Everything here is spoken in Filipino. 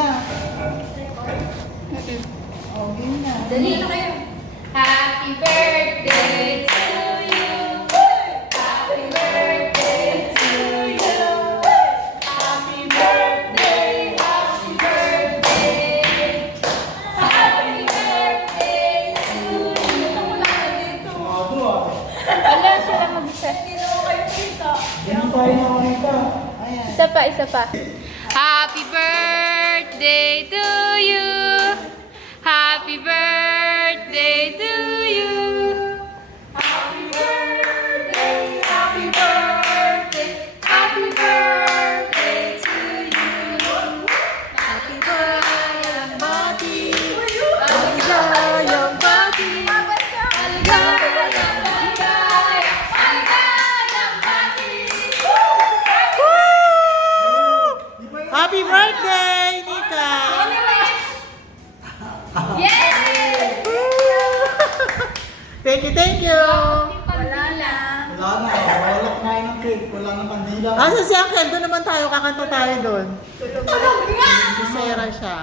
na. Oh, game na. Dali na kayo. Happy birthday to you. Happy birthday to you. Happy birthday, happy birthday. Happy birthday to you. Mga doon ah. Wala sila mag-isa. Hindi tayo nakakita. Ayan. Isa pa. Happy birthday to you. Happy birthday to you. Happy birthday, happy birthday, happy birthday to you. Happy birthday, bati. Maligayang bati. Maligayang bati. Happy birthday, Nika! Yes! Thank you! Wala na. Wala na, wala kumain ng cake, wala na pandila. Asa si Uncle? Doon naman tayo, kakanta tayo doon. Tulog na. Masera siya.